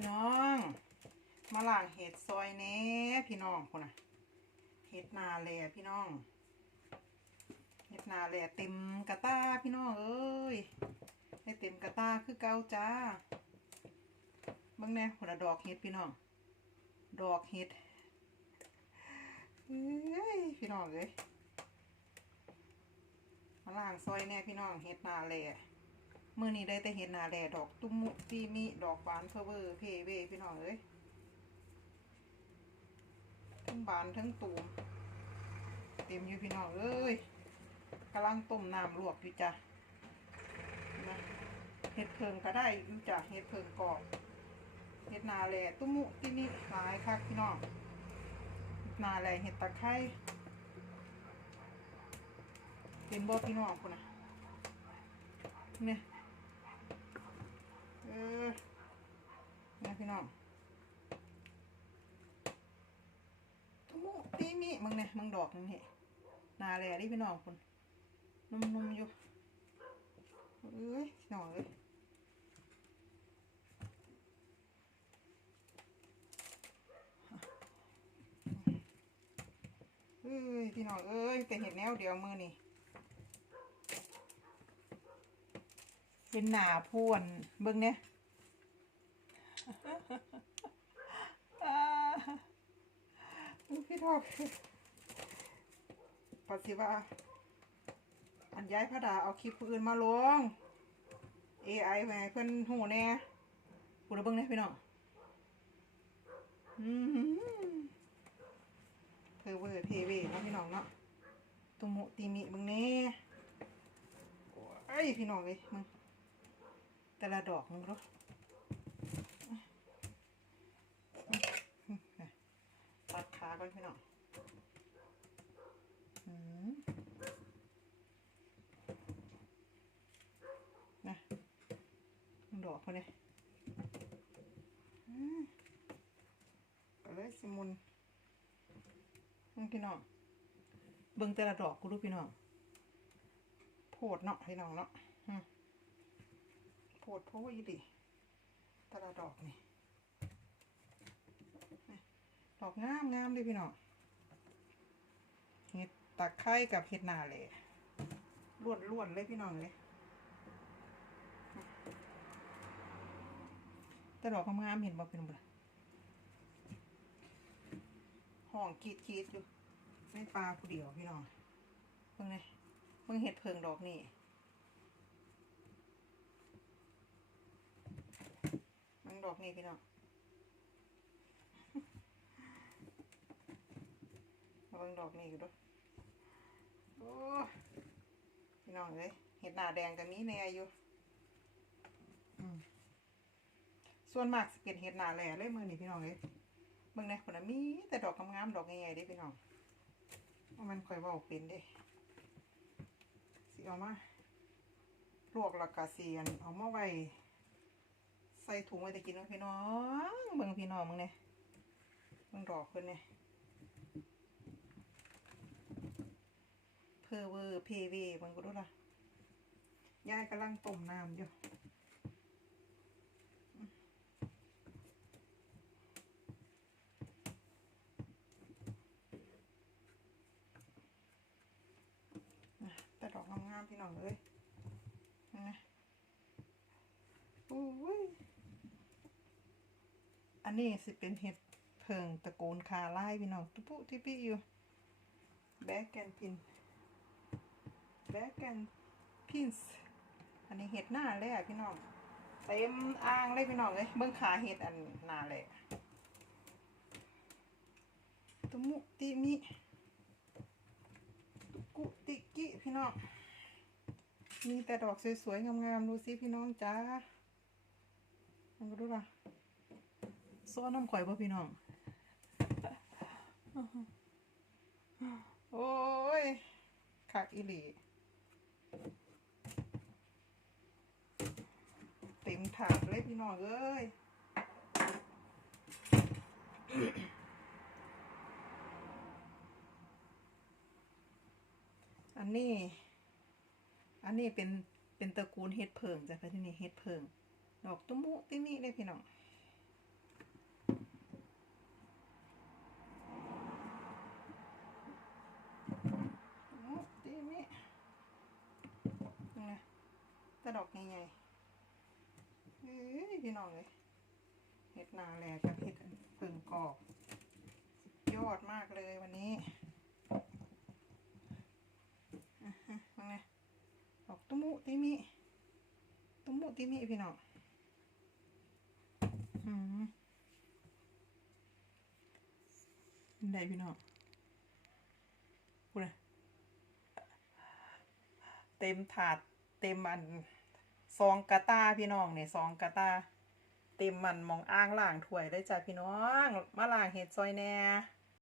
พี่น้อง มาล่างเห็ดซอยแน่พี่น้องคนน่ะเห็ดนาแลพี่น้องเห็ดนาแลเต็มกระตาพี่น้องเอ้ยให้เต็มกระตาคือเก่าจ้าเบิ่งแน่คนละดอกเห็ดพี่น้อง ดอกเห็ดเอ้ยพี่น้องเอ้ยมาล่างซอยแน่พี่น้องเห็ดนาแล มื่อนี้ได้แต่เห็นหนาแดดดอกตุ้มมุตีมีดอกบานเพอเวอร์เพเวพี่น้องเอ้ยทั้งบานทั้งตูมเต็มอยู่พี่น้องเอ้ยกำลังต้มน้ำลวกอยู่จ้ะนะเห็ดเพิงก็ได้อยู่จ้ะเห็ดเพิงกรอบเห็ดนาแหล่ตุ้มมุตีมีหลายคักพี่น้องนาแหล่เห็ดตะไคร้เป็นบ่พี่น้องคนน่ะเนี่ย ออนะพี่น้องทุมุตีมีมึงเนี่ยมึงดอกนึงเหนาแหล่ดิพี่น้องคนนุ่มๆอยู่เอ้ยพี่น้องเอ้ยเอ้ยพี่น้องเอ้ยแต่เห็นแนวเดียวมือนี่ เป็นหนาพวนเบิ่งเนี่ยพี่ทอกปฏิว่า อันย้ายพระดาเอาคลิปอื่นมาลง AI แหมเพิ่อนหูแน่กูระเบิ่งเนี่ยพี่น้องเพอเวอร์เทเวนะพี่น้องเนาะตุมุติมิเบิ่งแน่ โอ้ย พี่น้องเอ้ยมึง แต่ละดอกมึงรู้ตัดขาก่อนพี่น้องอืมนะดอกเขาเนี่ยอืมก็เลยสิมุนมึงพี่น้องเบิ่งแต่ละดอกกูรู้พี่น้องโพดเนาะพี่น้องเนาะ โพดโพอีดิตละดอกนี่ดอกงามงามเลยพี่น้องเห็ดตะไคร้กับเห็ดนาเลยล้วนล้วนเลยพี่น้องเลยต่ดอกงามเห็นบ่เป็นบ่ล่ะห้องกรีดกรีดอยู่ในปลาผู้เดียวพี่น้องเพิ่งเลยเพิ่งเห็ดเพิงดอกนี่ มัน ดอกนี่พี่น้องระวังดอกนี่อยู่ด้วยโอ้พี่น้องเลยเห็ดหน้าแดงกับนี้ในอายุอืมส่วนมากสิเป็นเห็ดหน้าแหล่เลยมือนี่พี่น้องเลยเบิ่งในคนน่ะมีแต่ดอกงามๆดอกใหญ่ๆด้พี่น้องว่ามันค่อยเว่าเป็นเด้สิเอามาลวกและกะเสียนเอามาไว้ ส่ถุงไว้แต่กินนะพี่น้องเบิ่งพี่น้องมึงเนี่ยเบิ่งดอกเพิ่นเนี่ยเพอเวอร์เพเวเบิ่งกูดูล่ะยายกำลังต้มน้ำอยู่แต่ดอกงามๆพี่น้องเลยนะอุ้ย อันนี้สิเป็นเห็ดเพิงตระกูลคาไล่พี่น้องตุปุทิปิอยู่แบกแกนพินแบกแกนพินส์อันนี้เห็ดหน้าเลยอะพี่น้องเต็มอ่างเลยพี่น้องเลยเบื้องขาเห็ดอันหน้าเลยตุมุติมิตุกุติกิพี่น้องมีแต่ดอกสวยๆงามๆดูสิพี่น้องจ้ามันก็ดูล่ะ โซ่น้ำข่อยป่ะพี่น้อง โอ้ยคักอีหลีเต็มถาดเลยพี่น้องเอ้ยอันนี้ อันนี้เป็น เป็นตระกูลเห็ดเพิงจ้ะค่ะที่นี่เห็ดเพิง ดอกตุ้มมุติมิเลยพี่น้อง แตะ ดอกใหญ่ๆเอ้ยพี่น้องเลยเห็ดนาแลกับเห็ดผึ่งกรอบยอดมากเลยวันนี้อะฮะว่าไงดอกตุ้มุติมิตุ้มุติมิพี่น้องอืมได้พี่น้องพูดเลยเต็มถาดเต็มอัน ซองกาตาพี่น้องเนี่ยซองกาตาเต็มมันมองอ้างล่างถ้วยได้จ้ะพี่น้อง มาล่างเห็ดซอยแน่